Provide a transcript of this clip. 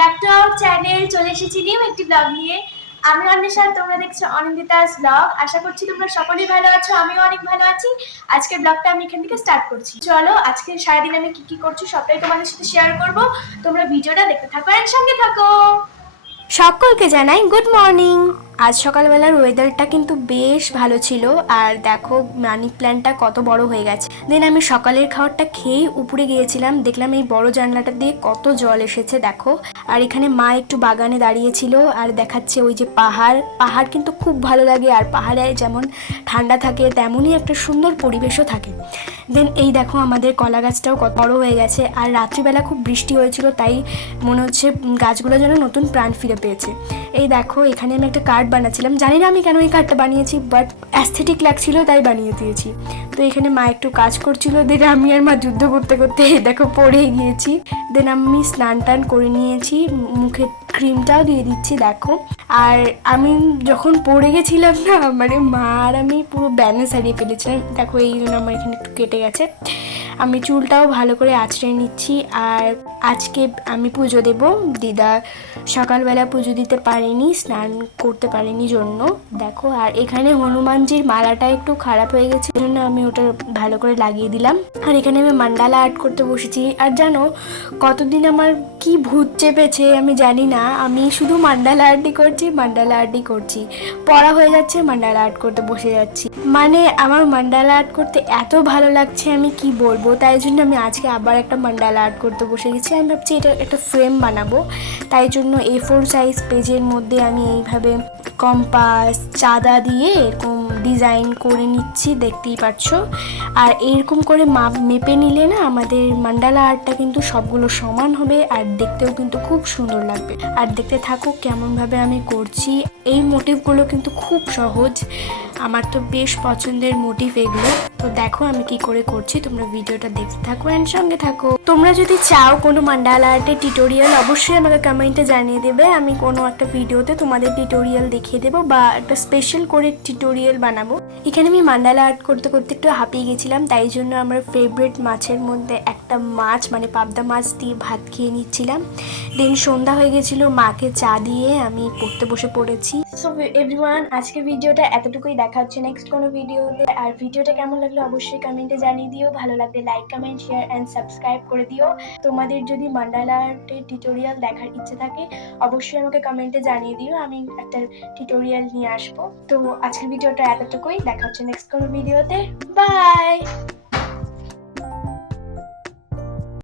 Back to our channel. চলে এসেছি new একটি ব্লগ নিয়ে। আমি অন্বেষা, তোমরা দেখছো অনিন্দিতাস ব্লগ। আশা করছি তোমরা সকলেই ভালো আছো, আমিও অনেক ভালো আছি। আজকের ব্লগটা আমি এখান থেকে স্টার্ট করছি। চলো আজকে সারাদিন আমি কি কি করছি সবটাই তোমাদের সাথে শেয়ার করব। তোমরা ভিডিওটা দেখতে থাকো এর সঙ্গে থাকো। সকলকে জানাই গুড মর্নিং। আজ সকালবেলার ওয়েদারটা কিন্তু বেশ ভালো ছিল, আর দেখো মানি প্ল্যান্টটা কত বড় হয়ে গেছে। দেন আমি সকালের খাবারটা খেয়েই উপরে গিয়েছিলাম, দেখলাম এই বড় জানলাটা দিয়ে কত জল এসেছে দেখো। আর এখানে মা একটু বাগানে দাঁড়িয়েছিল আর দেখাচ্ছে ওই যে পাহাড়। পাহাড় কিন্তু খুব ভালো লাগে, আর পাহাড়ে যেমন ঠান্ডা থাকে তেমনই একটা সুন্দর পরিবেশও থাকে। দেন এই দেখো আমাদের কলা গাছটাও কত বড় হয়ে গেছে, আর রাত্রিবেলা খুব বৃষ্টি হয়েছিল, তাই মনে হচ্ছে গাছগুলো যেন নতুন প্রাণ ফিরে পেয়েছে। এই দেখো এখানে আমি একটা কার্ড বানাচ্ছিলাম, জানি না আমি কেন এই কার্ডটা বানিয়েছি, বাট অ্যাস্থেটিক লাগছিল তাই বানিয়ে দিয়েছি। তো এখানে মা একটু কাজ করছিল, দেন আমি আর মা যুদ্ধ করতে করতে দেখো পড়ে গিয়েছি। দেন আমি স্নান টান করে নিয়েছি, মুখে ক্রিমটাও দিয়ে দিচ্ছি দেখো। আর আমি যখন পড়ে গেছিলাম না, মানে মা আর আমি পুরো ব্যালেন্স হারিয়ে ফেলেছিলাম দেখো, এই জন্য আমার এখানে একটু কেটে গেছে। আমি চুলটাও ভালো করে আঁচড়ে নিচ্ছি। আর আজকে আমি পুজো দেব, দিদা সকালবেলা পুজো দিতে পারেনি, স্নান করতে পারেনি জন্য দেখো। আর এখানে হনুমানজির মালাটা একটু খারাপ হয়ে গেছে, জন্য আমি ওটা ভালো করে লাগিয়ে দিলাম। আর এখানে আমি মান্ডালা আর্ট করতে বসেছি। আর জানো কতদিন আমার কি ভূত চেপেছে আমি জানি না, আমি শুধু মান্ডালা আর্টই করছি, মান্ডালা আর্টই করছি। পড়া হয়ে যাচ্ছে, মান্ডালা আর্ট করতে বসে যাচ্ছি। মানে আমার মান্ডালা আর্ট করতে এত ভালো লাগছে আমি কি বলবো, তাই জন্য আমি আজকে আবার একটা মান্ডালা আর্ট করতে বসে গেছি। আমি ভাবছি এটা একটা ফ্রেম বানাবো, তাই জন্য A4 সাইজ পেজের মধ্যে আমি এইভাবে কম্পাস চাঁদা দিয়ে এরকম ডিজাইন করে নিচ্ছি, দেখতেই পাচ্ছ। আর এইরকম করে মেপে নিলে না আমাদের মান্ডালা আর্টটা কিন্তু সবগুলো সমান হবে, আর দেখতেও কিন্তু খুব সুন্দর লাগবে। আর দেখতে থাকো কেমনভাবে আমি করছি। এই মোটিভগুলো কিন্তু খুব সহজ, আমার তো বেশ পছন্দের মোটিভ এগুলো। তো দেখো আমি কি করে করছি, তোমরা ভিডিওটা দেখতে থাকো এন্ড সঙ্গে থাকো। তোমরা যদি চাও কোনো মান্ডালা আর্টের টিউটোরিয়াল, অবশ্যই আমাকে কমেন্টে জানিয়ে দেবে। আমি কোনো একটা ভিডিওতে তোমাদের টিউটোরিয়াল দেখিয়ে দেবো, বা একটা স্পেশাল করে টিউটোরিয়াল বানাবো। এখানে আমি মান্ডালা আর্ট করতে করতে একটু হাঁপিয়ে গেছিলাম, তাই জন্য আমার ফেভারিট মাছের মধ্যে একটা মাছ মানে পাবদা মাছ দিয়ে ভাত খেয়ে নিচ্ছিলাম। দেন সন্ধ্যা হয়ে গেছিলো, মাকে চা দিয়ে আমি পড়তে বসে পড়েছি। সো এভরিওয়ান, আজকে ভিডিওটা এতটুকুই, দেখা হচ্ছে নেক্সট কোনো ভিডিওতে। আর ভিডিওটা কেমন লাগলো অবশ্যই কমেন্টে জানিয়ে দিও, ভালো লাগলে like comment share and subscribe করে দিও। তোমাদের যদি মান্ডালা আর্টের টিউটোরিয়াল দেখার ইচ্ছে থাকে অবশ্যই আমাকে কমেন্টে জানিয়ে দিও, আমি একটা টিউটোরিয়াল নিয়ে আসবো। তো আজকের ভিডিওটা এতটুকুই, দেখা হচ্ছে নেক্সট কোনো ভিডিওতে। বাই।